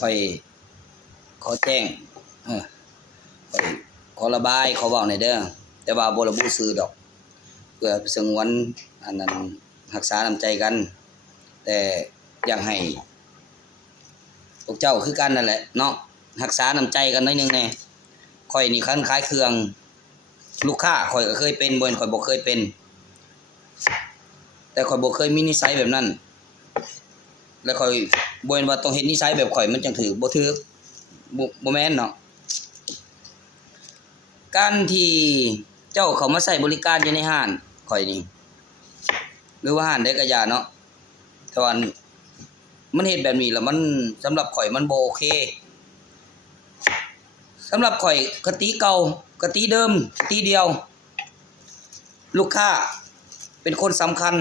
ค่อยขอแจ้งค่อยขอระบายขอเว้าหน่อยเด้อแต่ว่าบ่ระบุชื่อดอกเพื่อสงวนอันนั้นรักษาน้ำใจกันแต่อยากให้พวกเจ้าคือกันนั่นแหละเนาะรักษาน้ำใจกันหน่อยนึงแน่ข่อยนี่คันขายเครื่องลูกค้าข่อยก็เคยเป็นบ่แม่นข่อยบ่เคยเป็นแต่ข่อยบ่เคยมีนิสัยแบบนั้นแล้วข่อยบ่แม่นว่าต้องเฮ็ดนิสัยแบบข่อยมันจังถูกบ่ถูกบ่แม่นเนาะการที่เจ้าเข้ามาใช้บริการอยู่ในห้านข่อยนี่หรือว่าห้านใดก็อย่าเนาะแต่ว่ามันเฮ็ดแบบนี้แล้วมันสำหรับข่อยมันบ่โอเคสำหรับข่อยกติเก่ากติเดิมกติเดียวลูกค้าเป็นคนสำคัญ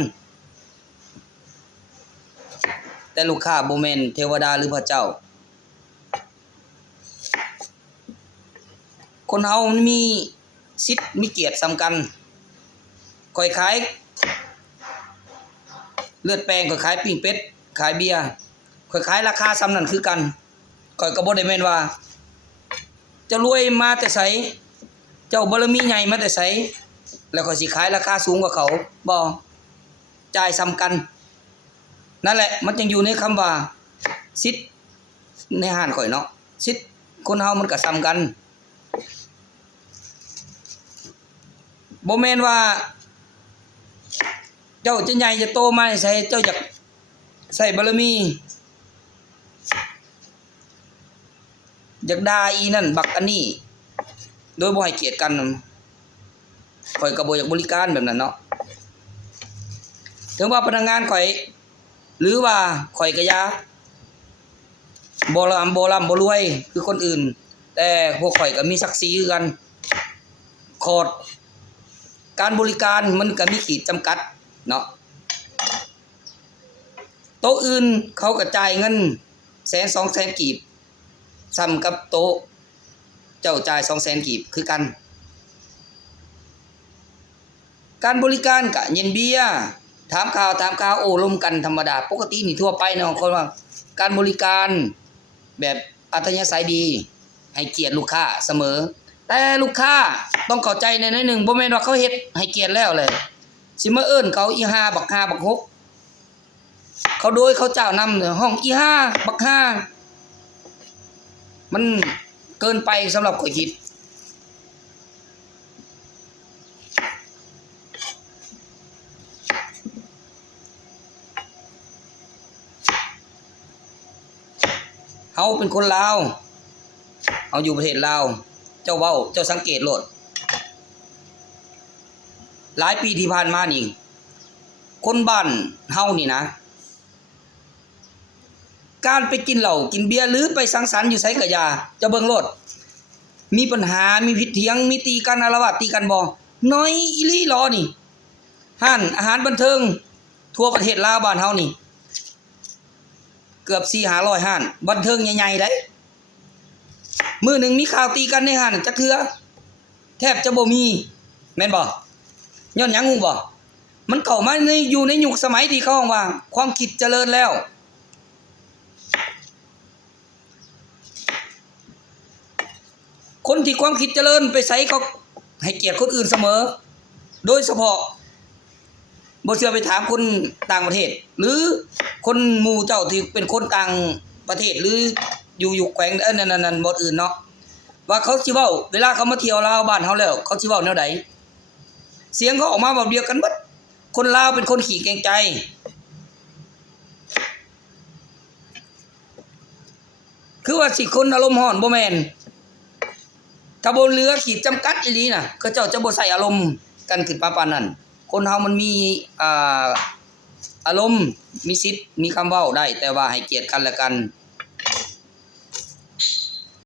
แต่ลูกค้าบ่แม่นเทวดาหรือพระเจ้าคนเฮามันมีสิทธิ์มีเกียรติสำคัญข่อยขายเลือดแปลงข่อยขายปิ้งเป็ดขายเบียร์ข่อยขายราคาส่ำนั้นคือกันข่อยก็บ่ได้แม่นว่าเจ้ารวยมาแต่ไสเจ้าบารมีใหญ่มาแต่ไสแล้วข่อยสิขายราคาสูงกว่าเขาบ่จ่ายซ้ำกันนั่นแหละมันจึงอยู่ในคำว่าสิทธิ์ในห้านข่อยเนาะสิทธิ์คนเฮามันก็ซ้ำกันบ่แม่นว่าเจ้าจะใหญ่จะโตมาใส่เจ้าอยากใส่บารมีอยากด่าอีนั่นบักอันนี้โดยบ่ให้เกียรติกันข่อยก็บ่อยากบริการแบบนั้นเนาะถึงว่าพนักงานข่อยหรือว่าข่อยก็อย่าบ่ร่ำบ่รวยคือคนอื่นแต่พวกข่อยก็มีศักดิ์ศรีคือกันขอดการบริการมันก็มีขีดจำกัดเนาะโต๊ะอื่นเขาก็จ่ายเงิน100,000 200,000 กีบซ้ำกับโต๊ะเจ้าจ่าย200,000 กีบคือกันการบริการก็เย็นเบียร์ถามข่าวโอ้ลมกันธรรมดาปกตินี่ทั่วไปเนาะคนว่าการบริการแบบอัธยาศัยดีให้เกียรติลูกค้าเสมอแต่ลูกค้าต้องเข้าใจในนิดนึงบ่แม่นว่าเขาเฮ็ดให้เกียรติแล้วเลยสิมาเอิ้นเขาอีห่าบักห่าบักฮกเขาโดยเขาเจ้านำห้องอีห่าบักห่ามันเกินไปสำหรับข่อยคิดเฮาเป็นคนลาวเฮาอยู่ประเทศลาวเจ้าเว้าเจ้าสังเกตโลดหลายปีที่ผ่านมานี่คนบ้านเฮานี่นะการไปกินเหล้ากินเบียร์หรือไปสังสรรค์อยู่ไสก็อย่าจะเบิ่งโลดมีปัญหามีผิดเถียงมีตีกันอาละวาดตีกันบ่น้อยอีหลีหรอนี่ห้านอาหารบันเทิงทั่วประเทศลาวบ้านเฮานี่เกือบ 400-500 ห้านบันเทิงใหญ่ๆได้มื้อนึงมีข่าวตีกันในห้านจักเทื่อแทบจะบ่มีแม่นบ่ย้อนหยังฮู้บ่มันเข้ามาในอยู่ในยุคสมัยที่เขาว่าความคิดเจริญแล้วคนที่ความคิดเจริญไปไสเขาให้เกียรติคนอื่นเสมอโดยเฉพาะบ่เชื่อไปถามคนต่างประเทศหรือคนหมู่เจ้าที่เป็นคนต่างประเทศหรืออยู่แขวงนั่นบ่อื่นเนาะว่าเขาสิเว้าเวลาเขามาเที่ยวลาวบ้านเฮาแล้วเขาสิเว้าแนวใดเสียงเขาออกมาแบบเดียวกันหมดคนลาวเป็นคนขี้เกรงใจคือว่าสิคนอารมณ์ร้อนบ่แม่นถ้าบ่เหลือขีดจำกัดอีหลีน่ะเขาเจ้าจะบ่ใส่อารมณ์กันขึ้นปานนั้นคนเฮามันมีอารมณ์มีสิทธิ์มีคำเว้าได้แต่ว่าให้เกียรติกันและกัน